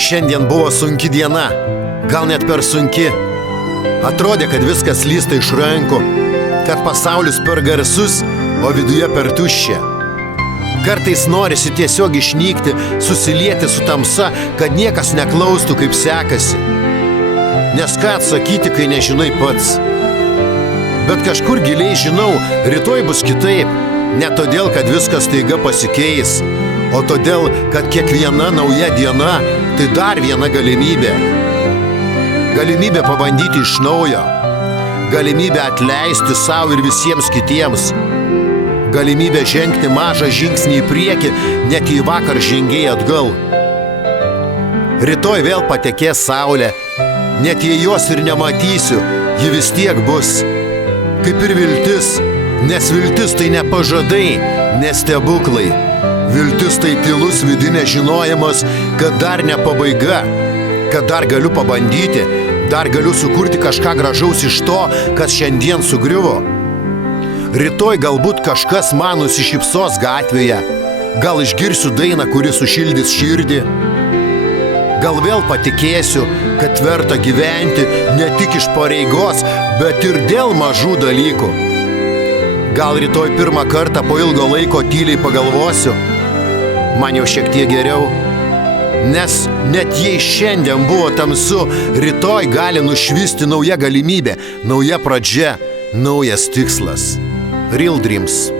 Šiandien buvo sunki diena, gal net per sunki. Atrodė, kad viskas lysta iš rankų, kad pasaulis per garsus, o viduje per tuščia. Kartais norisi tiesiog išnykti, susilieti su tamsa, kad niekas neklaustų, kaip sekasi. Nes ką atsakyti, kai nežinai pats. Bet kažkur giliai žinau, rytoj bus kitaip. Ne todėl, kad viskas staiga pasikeis, o todėl, kad kiekviena nauja diena tai dar viena galimybė. Galimybė pabandyti iš naujo. Galimybė atleisti savo ir visiems kitiems. Galimybė žengti mažą žingsnį į priekį, net jei vakar žengėjai atgal. Rytoj vėl patekės saulė. Net jei jos ir nematysiu, ji vis tiek bus. Kaip ir viltis, nes viltis tai ne pažadai, ne stebuklai. Viltis tai tylus vidinės žinojimas, kad dar ne pabaiga, kad dar galiu pabandyti, dar galiu sukurti kažką gražaus iš to, kas šiandien sugriuvo. Rytoj galbūt kažkas man nusišypsos gatvėje, gal išgirsiu dainą, kuri sušildys širdį. Gal vėl patikėsiu, kad verta gyventi ne tik iš pareigos, bet ir dėl mažų dalykų. Gal rytoj pirmą kartą po ilgo laiko tyliai pagalvosiu, man jau šiek tiek geriau. Nes net jei šiandien buvo tamsu, rytoj gali nušvisti nauja galimybė, nauja pradžia, naujas tikslas. Real Dreams.